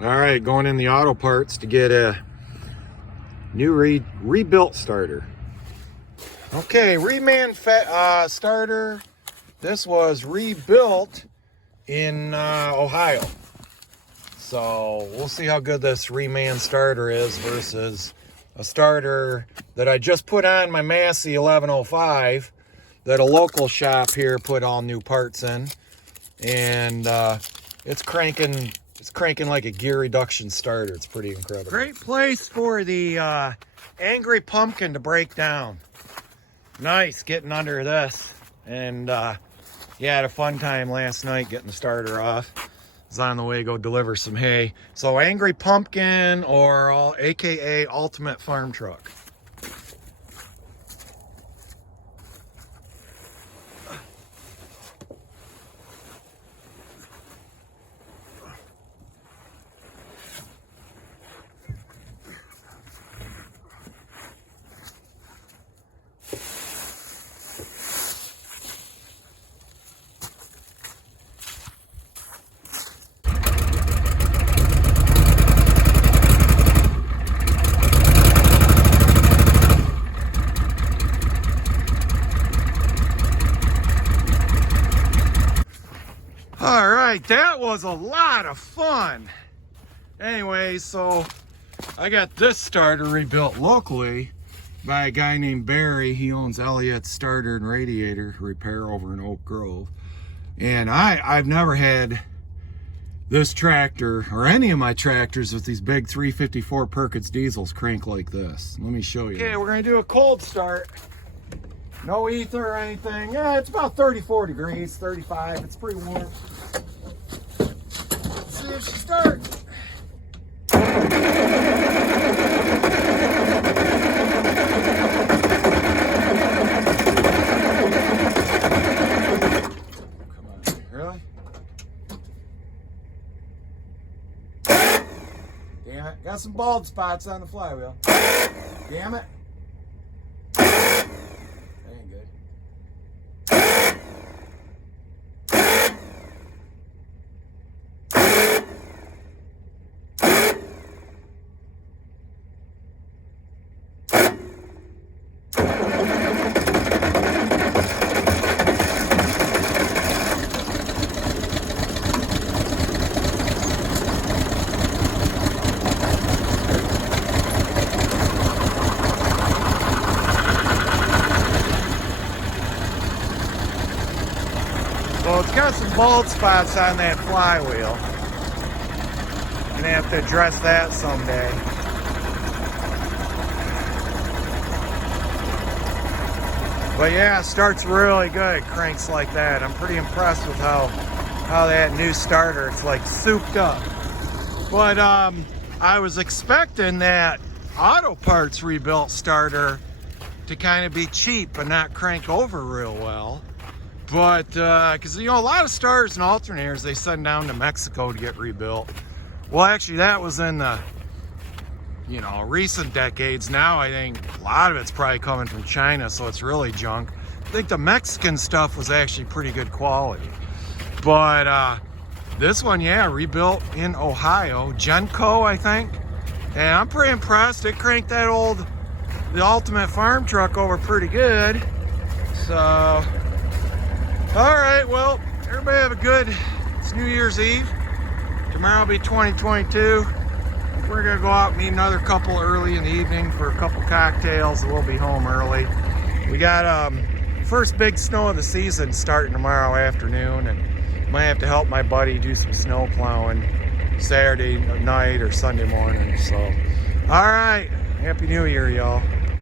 All right, going in the auto parts to get a new rebuilt starter. Okay, starter. This was rebuilt in Ohio. So we'll see how good this reman starter is versus a starter that I just put on my Massey 1105 that a local shop here put all new parts in. And it's cranking like a gear reduction starter. It's pretty incredible. Great place for the Angry Pumpkin to break down. Nice getting under this. And yeah, had a fun time last night getting the starter off. Was on the way to go deliver some hay. So Angry Pumpkin, or AKA Ultimate Farm Truck. All right, that was a lot of fun. Anyway, so I got this starter rebuilt locally by a guy named Barry. He owns Elliott's Starter and Radiator Repair over in Oak Grove. And I've never had this tractor or any of my tractors with these big 354 Perkins diesels crank like this. Let me show you. Okay, we're gonna do a cold start. No ether or anything. Yeah, it's about 34 degrees, 35. It's pretty warm. Let's see if she starts. Come on, really? Damn it, got some bald spots on the flywheel. Damn it. Well, it's got some bald spots on that flywheel. Gonna have to address that someday. But yeah, it starts really good. It cranks like that. I'm pretty impressed with how that new starter, it's like souped up. But I was expecting that auto parts rebuilt starter to kind of be cheap and not crank over real well. But, because, you know, a lot of starters and alternators, they send down to Mexico to get rebuilt. Well, actually, that was in the, you know, recent decades. Now, I think a lot of it's probably coming from China, so it's really junk. I think the Mexican stuff was actually pretty good quality. But, this one, yeah, rebuilt in Ohio. Genco, I think. And I'm pretty impressed. It cranked the Ultimate Farm Truck over pretty good. So... all right, well, everybody have a good, it's New Year's Eve. Tomorrow will be 2022. We're gonna go out and meet another couple early in the evening for a couple cocktails, and we'll be home early. We got first big snow of the season starting tomorrow afternoon, and might have to help my buddy do some snow plowing Saturday night or Sunday morning. So, all right, Happy New Year, y'all.